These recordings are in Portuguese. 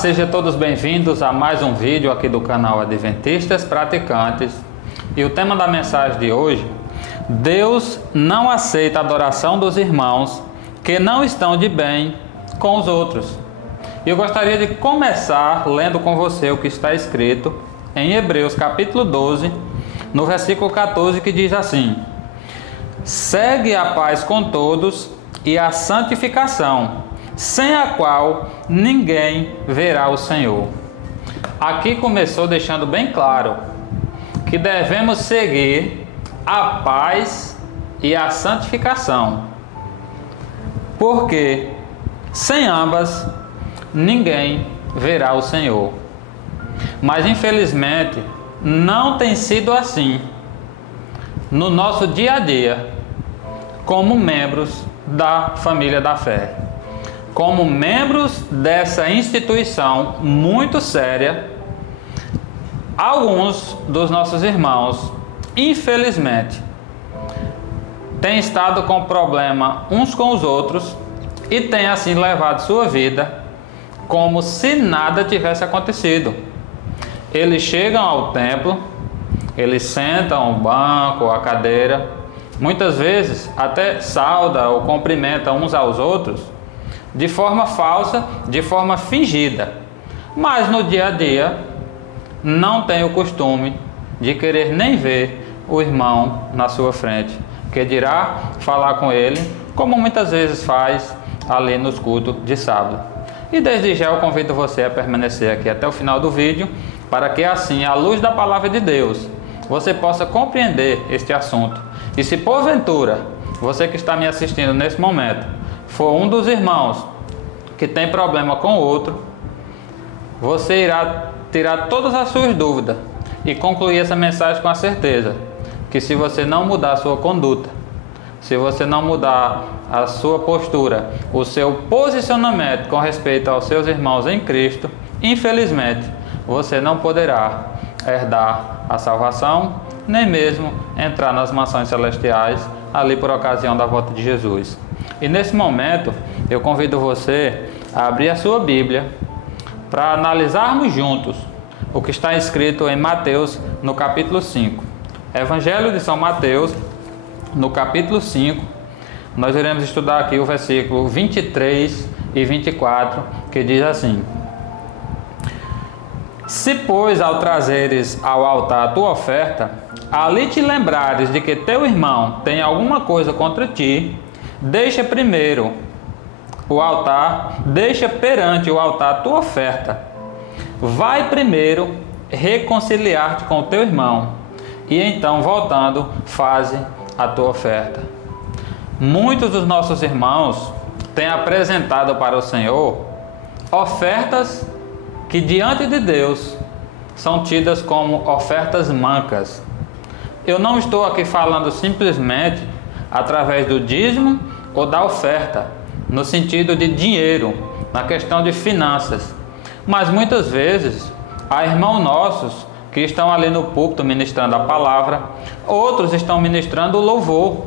Sejam todos bem-vindos a mais um vídeo aqui do canal Adventistas Praticantes. E o tema da mensagem de hoje: Deus não aceita a adoração dos irmãos que não estão de bem com os outros. E eu gostaria de começar lendo com você o que está escrito em Hebreus capítulo 12, no versículo 14, que diz assim: Segue a paz com todos e a santificação, sem a qual ninguém verá o Senhor. Aqui começou deixando bem claro que devemos seguir a paz e a santificação, porque sem ambas ninguém verá o Senhor. Mas infelizmente não tem sido assim no nosso dia a dia, como membros da família da fé, como membros dessa instituição muito séria. Alguns dos nossos irmãos, infelizmente, têm estado com problema uns com os outros e têm assim levado sua vida como se nada tivesse acontecido. Eles chegam ao templo, eles sentam o banco ou a cadeira, muitas vezes até saudam ou cumprimentam uns aos outros de forma falsa, de forma fingida, mas no dia a dia não tem o costume de querer nem ver o irmão na sua frente, que dirá falar com ele, como muitas vezes faz ali nos cultos de sábado. E desde já eu convido você a permanecer aqui até o final do vídeo, para que assim, à luz da palavra de Deus, você possa compreender este assunto. E se porventura você que está me assistindo nesse momento for um dos irmãos que tem problema com o outro, você irá tirar todas as suas dúvidas e concluir essa mensagem com a certeza que, se você não mudar a sua conduta, se você não mudar a sua postura, o seu posicionamento com respeito aos seus irmãos em Cristo, infelizmente você não poderá herdar a salvação, nem mesmo entrar nas mansões celestiais ali por ocasião da volta de Jesus. E nesse momento eu convido você a abrir a sua Bíblia para analisarmos juntos o que está escrito em Mateus no capítulo 5. Evangelho de São Mateus, no capítulo 5, nós iremos estudar aqui o versículo 23 e 24, que diz assim: Se, pois, ao trazeres ao altar a tua oferta, ali te lembrares de que teu irmão tem alguma coisa contra ti, deixa primeiro o altar, deixa perante o altar a tua oferta. Vai primeiro reconciliar-te com o teu irmão, e então, voltando, faze a tua oferta. Muitos dos nossos irmãos têm apresentado para o Senhor ofertas que diante de Deus são tidas como ofertas mancas. Eu não estou aqui falando simplesmente através do dízimo ou da oferta, no sentido de dinheiro, na questão de finanças, mas muitas vezes há irmãos nossos que estão ali no púlpito ministrando a palavra, outros estão ministrando o louvor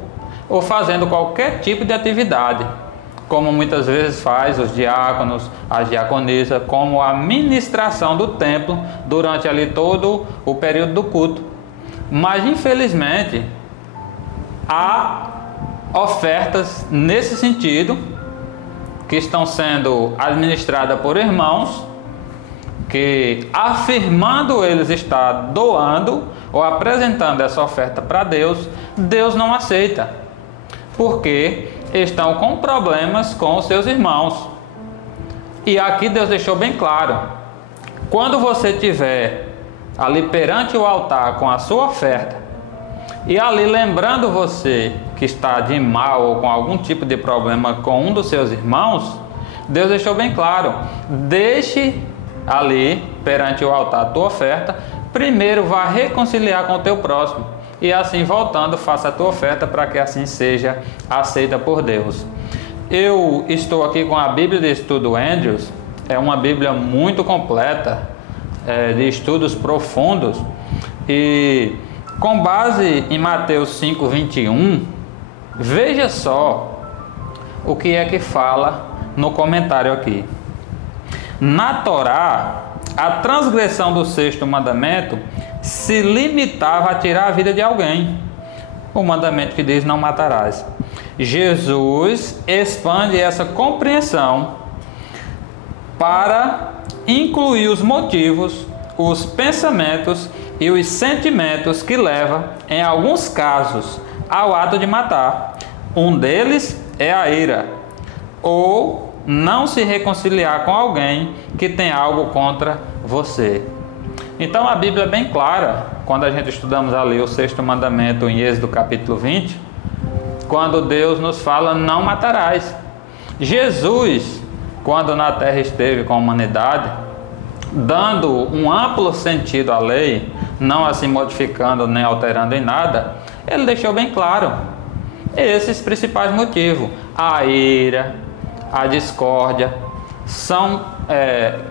ou fazendo qualquer tipo de atividade, como muitas vezes faz os diáconos, a diaconisa, como a ministração do templo durante ali todo o período do culto. Mas infelizmente há ofertas nesse sentido que estão sendo administradas por irmãos que, afirmando eles estar doando ou apresentando essa oferta para Deus, Deus não aceita, porque estão com problemas com os seus irmãos. E aqui Deus deixou bem claro: quando você estiver ali perante o altar com a sua oferta, e ali lembrando você que está de mal ou com algum tipo de problema com um dos seus irmãos, Deus deixou bem claro: deixe ali perante o altar a tua oferta, primeiro vá reconciliar com o teu próximo, e assim, voltando, faça a tua oferta, para que assim seja aceita por Deus. Eu estou aqui com a Bíblia de Estudo Andrews, é uma Bíblia muito completa, de estudos profundos, e com base em Mateus 5, 21, veja só o que é que fala no comentário aqui. Na Torá, a transgressão do sexto mandamento se limitava a tirar a vida de alguém. O mandamento que diz: não matarás. Jesus expande essa compreensão para incluir os motivos, os pensamentos e os sentimentos que levam, em alguns casos, ao ato de matar. Um deles é a ira, ou não se reconciliar com alguém que tem algo contra você. Então a Bíblia é bem clara, quando a gente estudamos ali o sexto mandamento em Êxodo capítulo 20, quando Deus nos fala: não matarás. Jesus, quando na terra esteve com a humanidade, dando um amplo sentido à lei, não assim modificando nem alterando em nada, ele deixou bem claro esses principais motivos: a ira, a discórdia, são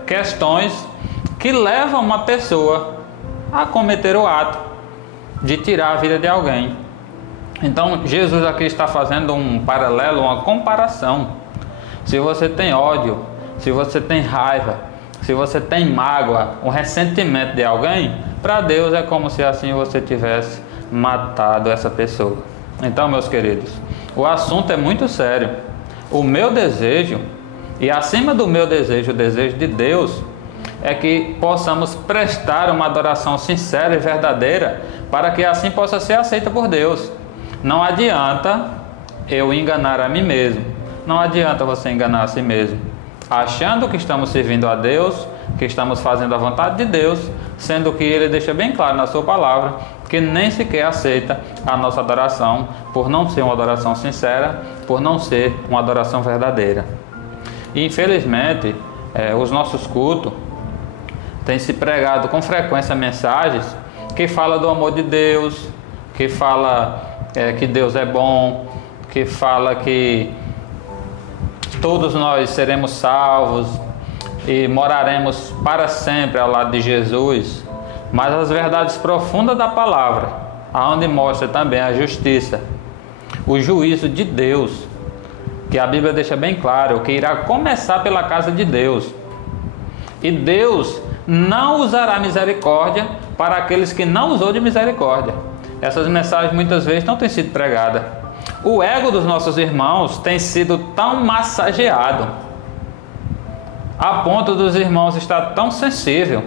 questões que levam uma pessoa a cometer o ato de tirar a vida de alguém. Então Jesus aqui está fazendo um paralelo, uma comparação. Se você tem ódio, se você tem raiva, se você tem mágoa, um ressentimento de alguém, para Deus é como se assim você tivesse matado essa pessoa. Então, meus queridos, o assunto é muito sério. O meu desejo, e acima do meu desejo, o desejo de Deus, é que possamos prestar uma adoração sincera e verdadeira, para que assim possa ser aceita por Deus. Não adianta eu enganar a mim mesmo. Não adianta você enganar a si mesmo, achando que estamos servindo a Deus, que estamos fazendo a vontade de Deus, sendo que Ele deixa bem claro na sua palavra que nem sequer aceita a nossa adoração, por não ser uma adoração sincera, por não ser uma adoração verdadeira. E infelizmente, os nossos cultos têm se pregado com frequência mensagens que falam do amor de Deus, que fala que Deus é bom, que fala que todos nós seremos salvos e moraremos para sempre ao lado de Jesus. Mas as verdades profundas da palavra, aonde mostra também a justiça, o juízo de Deus, que a Bíblia deixa bem claro, que irá começar pela casa de Deus. E Deus não usará misericórdia para aqueles que não usou de misericórdia. Essas mensagens muitas vezes não têm sido pregadas. O ego dos nossos irmãos tem sido tão massageado, a ponto dos irmãos estar tão sensível,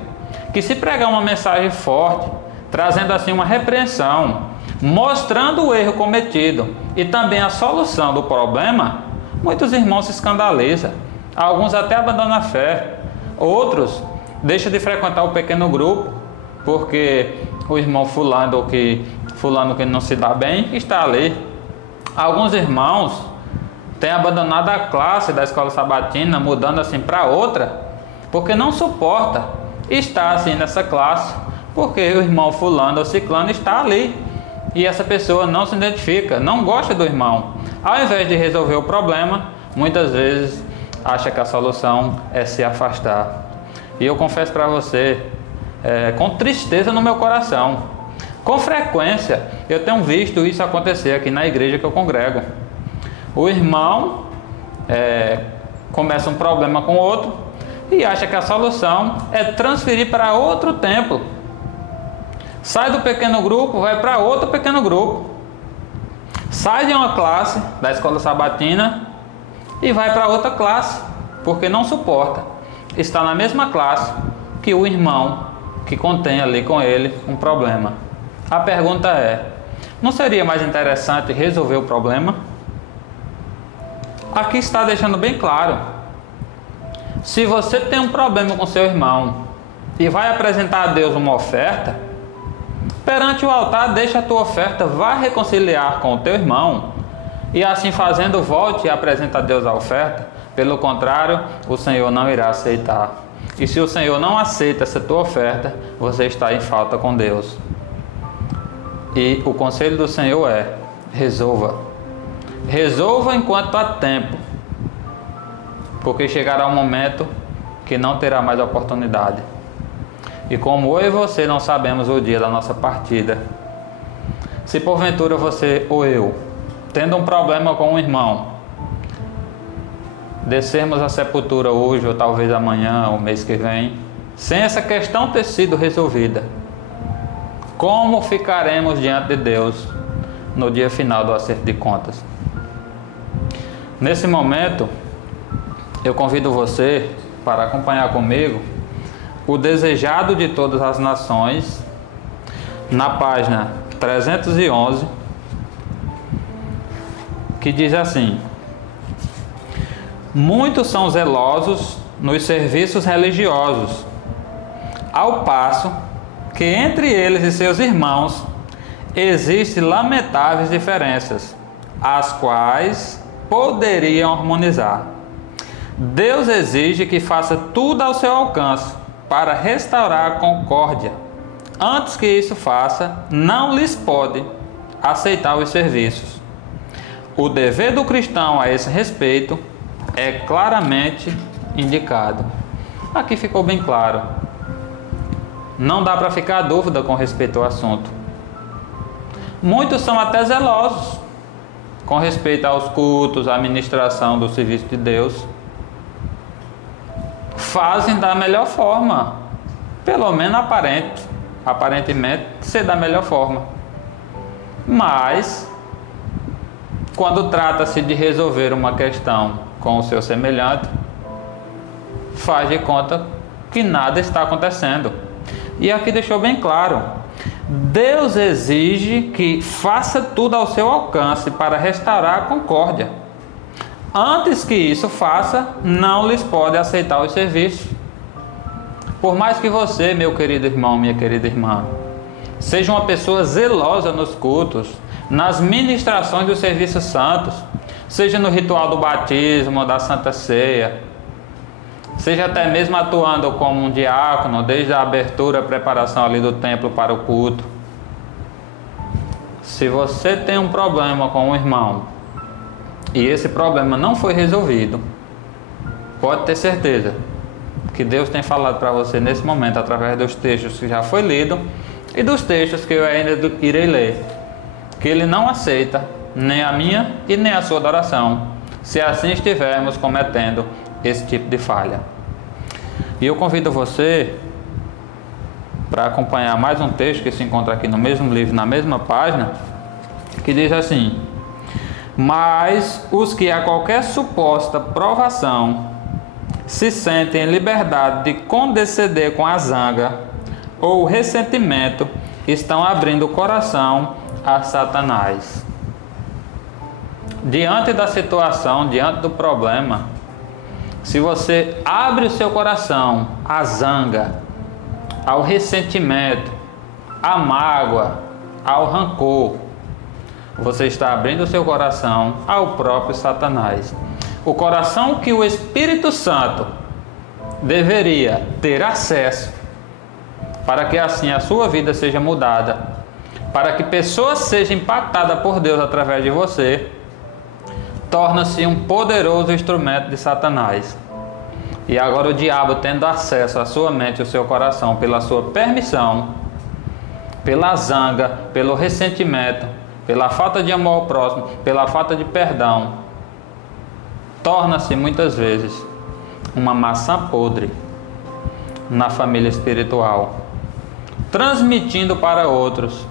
que se pregar uma mensagem forte, trazendo assim uma repreensão, mostrando o erro cometido e também a solução do problema, muitos irmãos se escandalizam. Alguns até abandonam a fé. Outros deixam de frequentar o pequeno grupo, porque o irmão fulano que não se dá bem está ali. Alguns irmãos têm abandonado a classe da escola sabatina, mudando assim para outra, porque não suporta estar assim nessa classe, porque o irmão fulano ou ciclano está ali e essa pessoa não se identifica, não gosta do irmão. Ao invés de resolver o problema, muitas vezes acha que a solução é se afastar. E eu confesso para você, com tristeza no meu coração, com frequência eu tenho visto isso acontecer aqui na igreja que eu congrego. O irmão começa um problema com o outro e acha que a solução é transferir para outro templo. Sai do pequeno grupo, vai para outro pequeno grupo. Sai de uma classe da escola sabatina e vai para outra classe, porque não suporta estar na mesma classe que o irmão que contém ali com ele um problema. A pergunta é: não seria mais interessante resolver o problema? Aqui está deixando bem claro: se você tem um problema com seu irmão e vai apresentar a Deus uma oferta, perante o altar deixa a tua oferta, vá reconciliar com o teu irmão, e assim fazendo volte e apresenta a Deus a oferta. Pelo contrário, o Senhor não irá aceitar. E se o Senhor não aceita essa tua oferta, você está em falta com Deus. E o conselho do Senhor é: resolva. Resolva enquanto há tempo, porque chegará um momento que não terá mais oportunidade. E como eu e você não sabemos o dia da nossa partida, se porventura você ou eu, tendo um problema com um irmão, descermos à sepultura hoje, ou talvez amanhã, ou mês que vem, sem essa questão ter sido resolvida, como ficaremos diante de Deus no dia final do acerto de contas? Nesse momento, eu convido você para acompanhar comigo o Desejado de Todas as Nações, na página 311, que diz assim: muitos são zelosos nos serviços religiosos, ao passo que entre eles e seus irmãos existem lamentáveis diferenças, as quais poderiam harmonizar. Deus exige que faça tudo ao seu alcance para restaurar a concórdia. Antes que isso faça, não lhes pode aceitar os serviços. O dever do cristão a esse respeito é claramente indicado. Aqui ficou bem claro. Não dá para ficar dúvida com respeito ao assunto. Muitos são até zelosos com respeito aos cultos, à administração do serviço de Deus. Fazem da melhor forma, pelo menos aparentemente ser da melhor forma. Mas, quando trata-se de resolver uma questão com o seu semelhante, faz de conta que nada está acontecendo. E aqui deixou bem claro: Deus exige que faça tudo ao seu alcance para restaurar a concórdia. Antes que isso faça, não lhes pode aceitar os serviços. Por mais que você, meu querido irmão, minha querida irmã, seja uma pessoa zelosa nos cultos, nas ministrações dos serviços santos, seja no ritual do batismo, da Santa Ceia, seja até mesmo atuando como um diácono, desde a abertura, a preparação ali do templo para o culto. Se você tem um problema com um irmão e esse problema não foi resolvido, pode ter certeza que Deus tem falado para você nesse momento, através dos textos que já foi lido e dos textos que eu ainda irei ler, que Ele não aceita nem a minha e nem a sua adoração, se assim estivermos cometendo esse tipo de falha. E eu convido você para acompanhar mais um texto que se encontra aqui no mesmo livro, na mesma página, que diz assim: mas os que a qualquer suposta provação se sentem em liberdade de condescender com a zanga ou o ressentimento, estão abrindo o coração a Satanás. Diante da situação, diante do problema, se você abre o seu coração à zanga, ao ressentimento, à mágoa, ao rancor, você está abrindo o seu coração ao próprio Satanás. O coração que o Espírito Santo deveria ter acesso, para que assim a sua vida seja mudada, para que pessoas sejam impactadas por Deus através de você, torna-se um poderoso instrumento de Satanás. E agora o diabo, tendo acesso à sua mente e ao seu coração pela sua permissão, pela zanga, pelo ressentimento, pela falta de amor ao próximo, pela falta de perdão, torna-se muitas vezes uma maçã podre na família espiritual, transmitindo para outros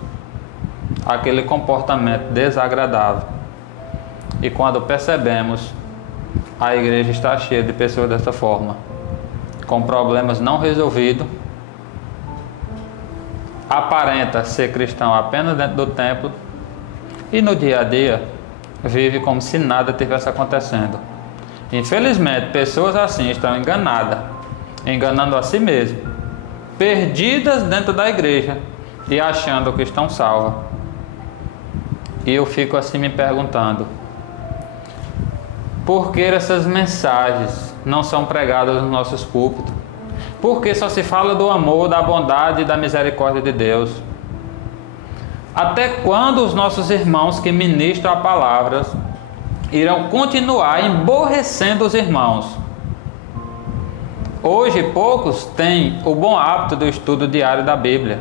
aquele comportamento desagradável. E quando percebemos, a igreja está cheia de pessoas dessa forma, com problemas não resolvidos, aparenta ser cristão apenas dentro do templo e no dia a dia vive como se nada tivesse acontecendo. Infelizmente, pessoas assim estão enganadas, enganando a si mesmas, perdidas dentro da igreja e achando que estão salvas. E eu fico assim me perguntando: por que essas mensagens não são pregadas nos nossos púlpitos? Por que só se fala do amor, da bondade e da misericórdia de Deus? Até quando os nossos irmãos que ministram a palavra irão continuar emborrecendo os irmãos? Hoje poucos têm o bom hábito do estudo diário da Bíblia.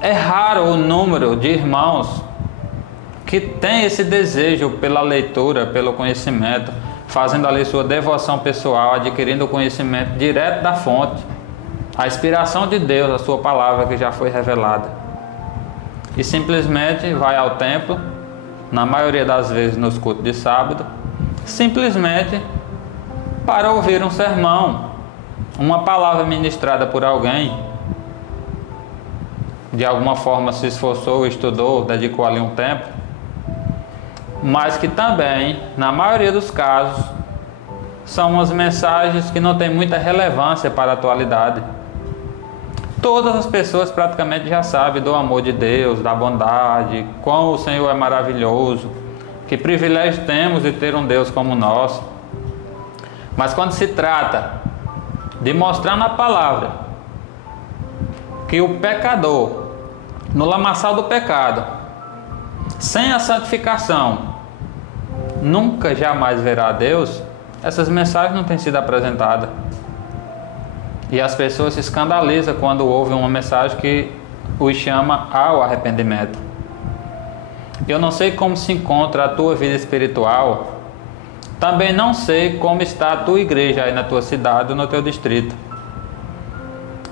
É raro o número de irmãos que tem esse desejo pela leitura, pelo conhecimento, fazendo ali sua devoção pessoal, adquirindo o conhecimento direto da fonte, a inspiração de Deus, a sua palavra que já foi revelada. E simplesmente vai ao templo, na maioria das vezes nos cultos de sábado, simplesmente para ouvir um sermão, uma palavra ministrada por alguém, de alguma forma se esforçou, estudou, dedicou ali um tempo, mas que também, na maioria dos casos, são umas mensagens que não têm muita relevância para a atualidade. Todas as pessoas praticamente já sabem do amor de Deus, da bondade, quão o Senhor é maravilhoso, que privilégio temos de ter um Deus como o nosso. Mas quando se trata de mostrar na palavra que o pecador, no lamaçal do pecado, sem a santificação, nunca jamais verá a Deus, essas mensagens não têm sido apresentadas. E as pessoas se escandalizam quando ouvem uma mensagem que os chama ao arrependimento. Eu não sei como se encontra a tua vida espiritual, também não sei como está a tua igreja aí na tua cidade ou no teu distrito.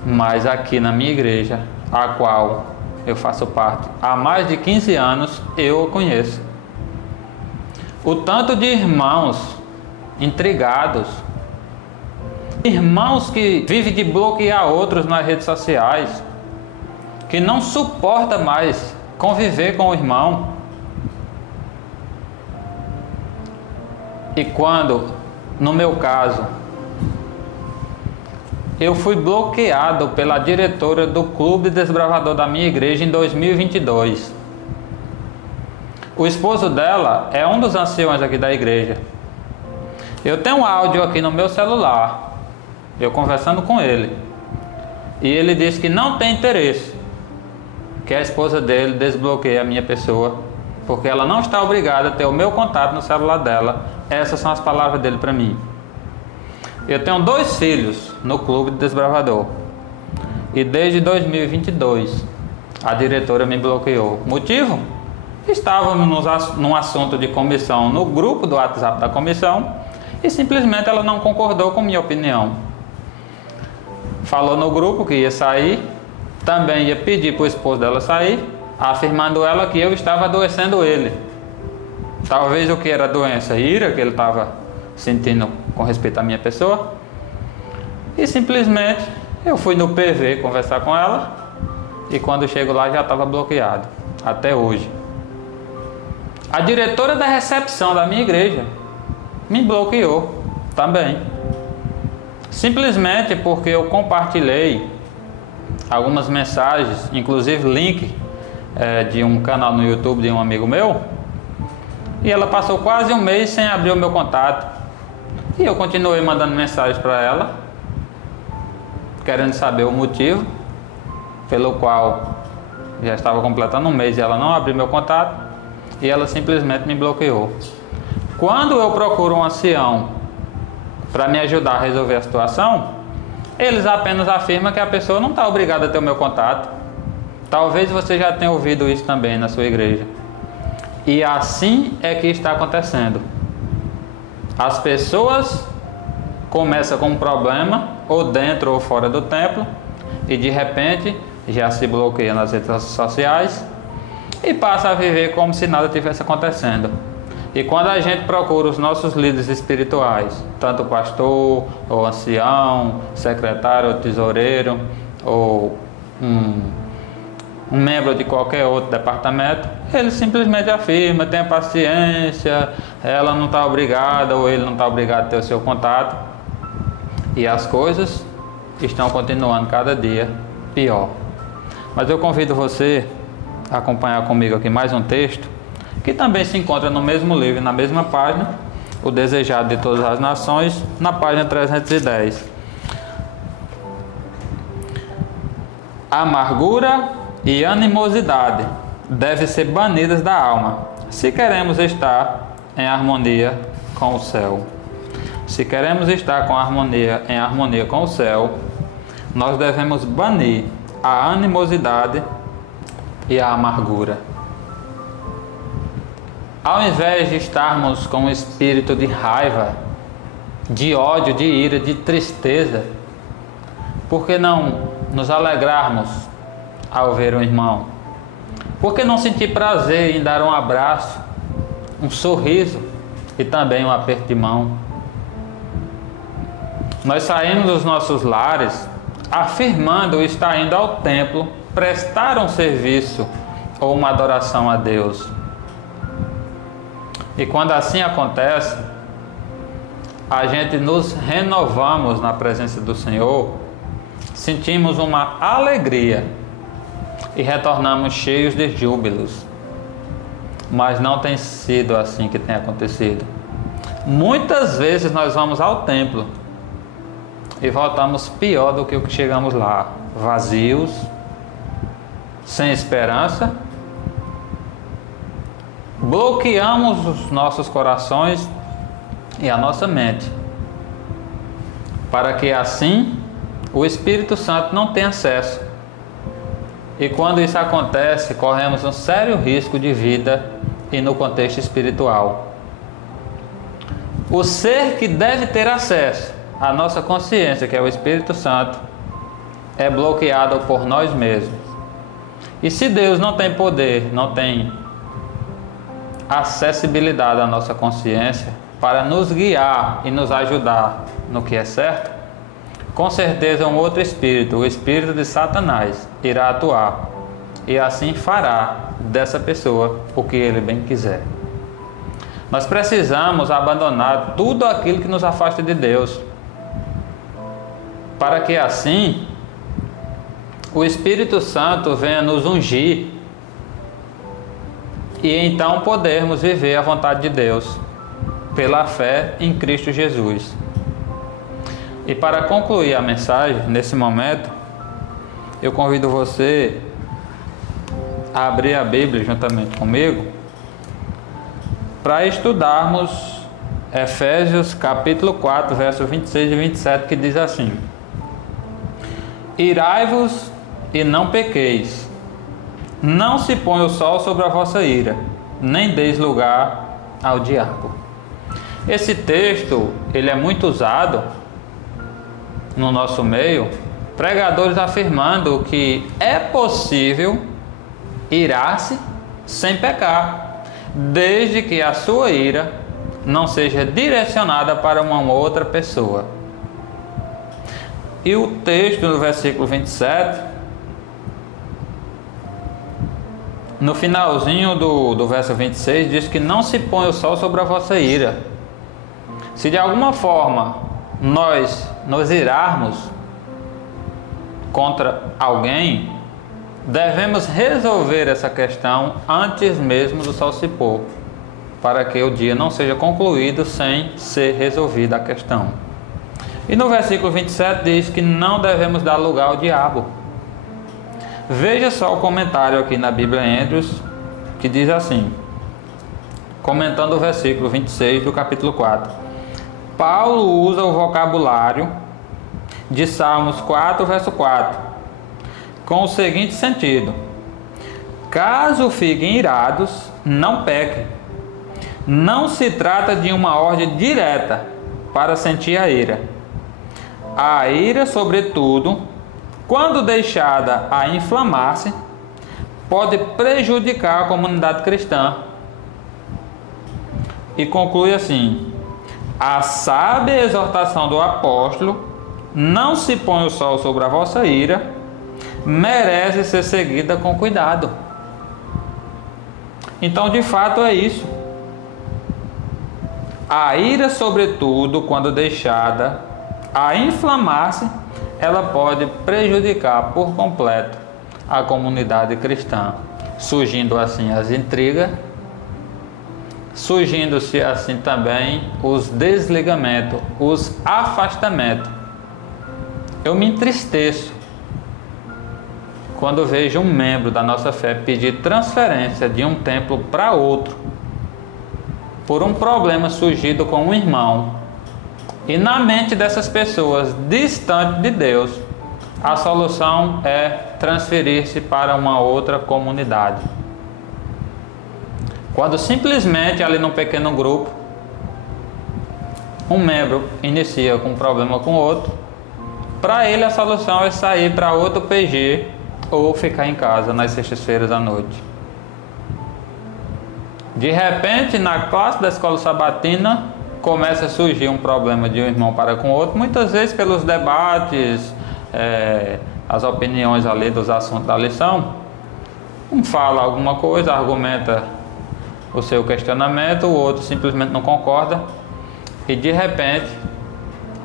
Mas aqui na minha igreja, a qual eu faço parte há mais de 15 anos, eu o conheço. O tanto de irmãos intrigados, irmãos que vivem de bloquear outros nas redes sociais, que não suporta mais conviver com o irmão. E quando, no meu caso, eu fui bloqueado pela diretora do Clube Desbravador da minha igreja em 2022. O esposo dela é um dos anciões aqui da igreja. Eu tenho um áudio aqui no meu celular, eu conversando com ele, e ele disse que não tem interesse que a esposa dele desbloqueie a minha pessoa, porque ela não está obrigada a ter o meu contato no celular dela. Essas são as palavras dele para mim. Eu tenho 2 filhos no Clube de Desbravador, e desde 2022 a diretora me bloqueou. Motivo? Estávamos num assunto de comissão no grupo do WhatsApp da comissão, e simplesmente ela não concordou com minha opinião. Falou no grupo que ia sair, também ia pedir para o esposo dela sair, afirmando ela que eu estava adoecendo ele. Talvez o que era doença, ira que ele estava sentindo com respeito à minha pessoa. E simplesmente eu fui no PV conversar com ela, e quando chego lá já estava bloqueado, até hoje. A diretora da recepção da minha igreja me bloqueou também, simplesmente porque eu compartilhei algumas mensagens, inclusive link de um canal no YouTube de um amigo meu, e ela passou quase um mês sem abrir o meu contato, e eu continuei mandando mensagens para ela, querendo saber o motivo pelo qual já estava completando um mês e ela não abriu meu contato, e ela simplesmente me bloqueou. Quando eu procuro um ancião para me ajudar a resolver a situação, eles apenas afirmam que a pessoa não está obrigada a ter o meu contato. Talvez você já tenha ouvido isso também na sua igreja. E assim é que está acontecendo. As pessoas começam com um problema, ou dentro ou fora do templo, e de repente já se bloqueia nas redes sociais e passa a viver como se nada tivesse acontecendo. E quando a gente procura os nossos líderes espirituais, tanto pastor, ou ancião, secretário, ou tesoureiro, ou um membro de qualquer outro departamento, ele simplesmente afirma, tenha paciência, ela não está obrigada, ou ele não está obrigado a ter o seu contato. E as coisas estão continuando cada dia pior. Mas eu convido você a acompanhar comigo aqui mais um texto, que também se encontra no mesmo livro, na mesma página, O Desejado de Todas as Nações, na página 310. Amargura e animosidade devem ser banidas da alma, se queremos estar em harmonia com o céu. Se queremos estar em harmonia com o céu, nós devemos banir a animosidade e a amargura. Ao invés de estarmos com um espírito de raiva, de ódio, de ira, de tristeza, por que não nos alegrarmos ao ver um irmão? Por que não sentir prazer em dar um abraço, um sorriso e também um aperto de mão? Nós saímos dos nossos lares afirmando estar indo ao templo prestar um serviço ou uma adoração a Deus. E quando assim acontece, a gente nos renovamos na presença do Senhor, sentimos uma alegria e retornamos cheios de júbilos. Mas não tem sido assim que tem acontecido. Muitas vezes nós vamos ao templo e voltamos pior do que o que chegamos lá, vazios, sem esperança. Bloqueamos os nossos corações e a nossa mente, para que assim o Espírito Santo não tenha acesso. E quando isso acontece, corremos um sério risco de vida e no contexto espiritual. O ser que deve ter acesso à nossa consciência, que é o Espírito Santo, é bloqueado por nós mesmos. E se Deus não tem poder, não tem acessibilidade à nossa consciência para nos guiar e nos ajudar no que é certo, com certeza um outro espírito, o espírito de Satanás, irá atuar e assim fará dessa pessoa o que ele bem quiser. Nós precisamos abandonar tudo aquilo que nos afasta de Deus, para que assim o Espírito Santo venha nos ungir e então podermos viver a vontade de Deus pela fé em Cristo Jesus. E para concluir a mensagem, nesse momento, eu convido você a abrir a Bíblia juntamente comigo para estudarmos Efésios capítulo 4, versos 26 e 27, que diz assim: Irai-vos e não pequeis, não se põe o sol sobre a vossa ira, nem deis lugar ao diabo. Esse texto, ele é muito usado no nosso meio, pregadores afirmando que é possível irar-se sem pecar, desde que a sua ira não seja direcionada para uma outra pessoa. E o texto no versículo 27, no finalzinho do verso 26, diz que não se põe o sol sobre a vossa ira. Se de alguma forma nós nos irarmos contra alguém, devemos resolver essa questão antes mesmo do sol se pôr, para que o dia não seja concluído sem ser resolvida a questão. E no versículo 27 diz que não devemos dar lugar ao diabo. Veja só o comentário aqui na Bíblia Andrews, que diz assim, comentando o versículo 26 do capítulo 4. Paulo usa o vocabulário de Salmos 4, verso 4, com o seguinte sentido: caso fiquem irados, não pequem. Não se trata de uma ordem direta para sentir a ira. A ira, sobretudo, quando deixada a inflamar-se, pode prejudicar a comunidade cristã. E conclui assim: a sábia exortação do apóstolo, não se põe o sol sobre a vossa ira, merece ser seguida com cuidado. Então, de fato, é isso. A ira, sobretudo, quando deixada a inflamar-se, ela pode prejudicar por completo a comunidade cristã, surgindo assim as intrigas, surgindo-se assim também os desligamentos, os afastamentos. Eu me entristeço quando vejo um membro da nossa fé pedir transferência de um templo para outro por um problema surgido com um irmão. E na mente dessas pessoas distantes de Deus, a solução é transferir-se para uma outra comunidade. Quando simplesmente ali num pequeno grupo, um membro inicia com um problema com o outro, para ele a solução é sair para outro PG ou ficar em casa nas sextas-feiras à noite. De repente, na classe da escola sabatina, começa a surgir um problema de um irmão para com o outro, muitas vezes pelos debates, as opiniões ali dos assuntos da lição. Um fala alguma coisa, argumenta o seu questionamento, o outro simplesmente não concorda e de repente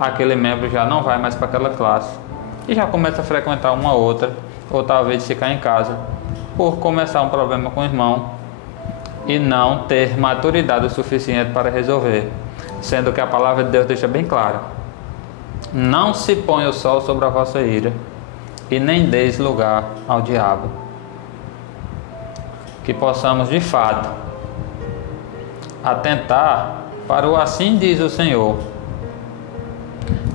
aquele membro já não vai mais para aquela classe e já começa a frequentar uma outra, ou talvez ficar em casa por começar um problema com o irmão e não ter maturidade o suficiente para resolver, sendo que a palavra de Deus deixa bem clara: não se põe o sol sobre a vossa ira e nem deis lugar ao diabo. Que possamos de fato atentar para o assim diz o Senhor,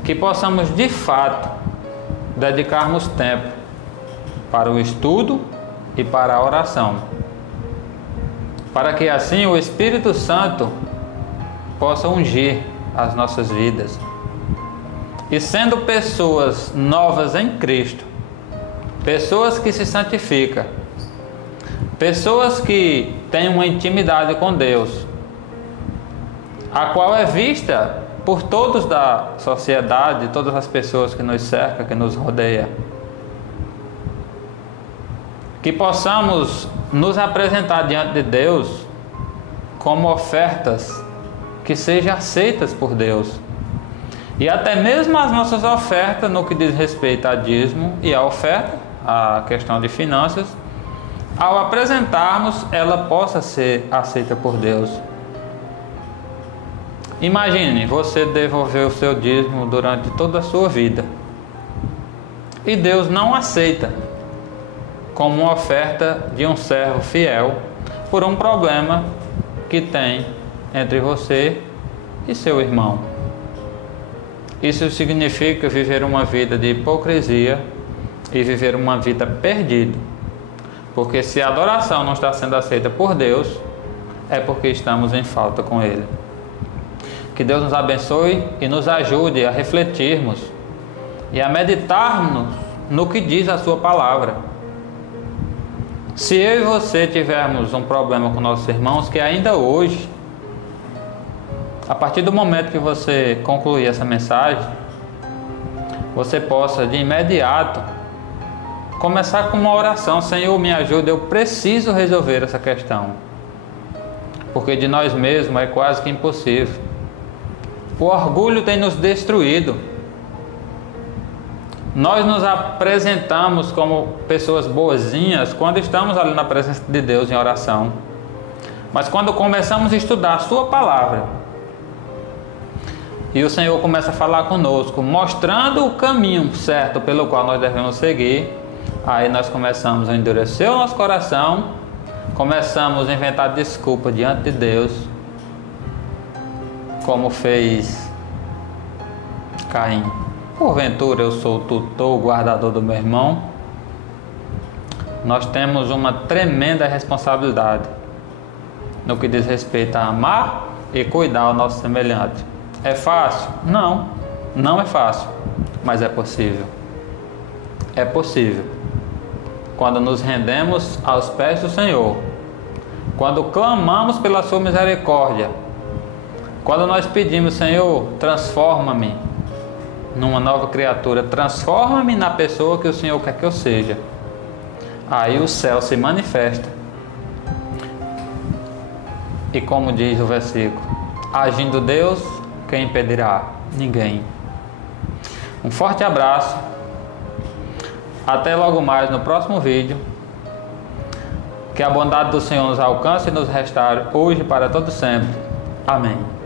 que possamos de fato dedicarmos tempo para o estudo e para a oração, para que assim o Espírito Santo possa ungir as nossas vidas e, sendo pessoas novas em Cristo, pessoas que se santificam, pessoas que têm uma intimidade com Deus, a qual é vista por todos da sociedade, todas as pessoas que nos cercam, que nos rodeiam, que possamos nos apresentar diante de Deus como ofertas que sejam aceitas por Deus. E até mesmo as nossas ofertas no que diz respeito a dízimo e a oferta, a questão de finanças, ao apresentarmos, ela possa ser aceita por Deus. Imagine você devolver o seu dízimo durante toda a sua vida e Deus não aceita como uma oferta de um servo fiel por um problema que tem entre você e seu irmão. Isso significa viver uma vida de hipocrisia e viver uma vida perdida, porque se a adoração não está sendo aceita por Deus, é porque estamos em falta com Ele. Que Deus nos abençoe e nos ajude a refletirmos e a meditarmos no que diz a sua palavra. Se eu e você tivermos um problema com nossos irmãos, que ainda hoje, a partir do momento que você concluir essa mensagem, você possa de imediato começar com uma oração: Senhor, me ajuda, eu preciso resolver essa questão, porque de nós mesmos é quase que impossível. O orgulho tem nos destruído. Nós nos apresentamos como pessoas boazinhas quando estamos ali na presença de Deus em oração, mas quando começamos a estudar a sua palavra e o Senhor começa a falar conosco, mostrando o caminho certo pelo qual nós devemos seguir, aí nós começamos a endurecer o nosso coração, começamos a inventar desculpa diante de Deus, como fez Caim. Porventura eu sou o tutor, o guardador do meu irmão. Nós temos uma tremenda responsabilidade no que diz respeito a amar e cuidar ao nosso semelhante. É fácil? Não, não é fácil, mas é possível. É possível. Quando nos rendemos aos pés do Senhor, quando clamamos pela sua misericórdia, quando nós pedimos: Senhor, transforma-me numa nova criatura, transforma-me na pessoa que o Senhor quer que eu seja, aí o céu se manifesta. E como diz o versículo, agindo Deus, quem impedirá? Ninguém. Um forte abraço, até logo mais no próximo vídeo. Que a bondade do Senhor nos alcance e nos restaure hoje e para todo sempre. Amém.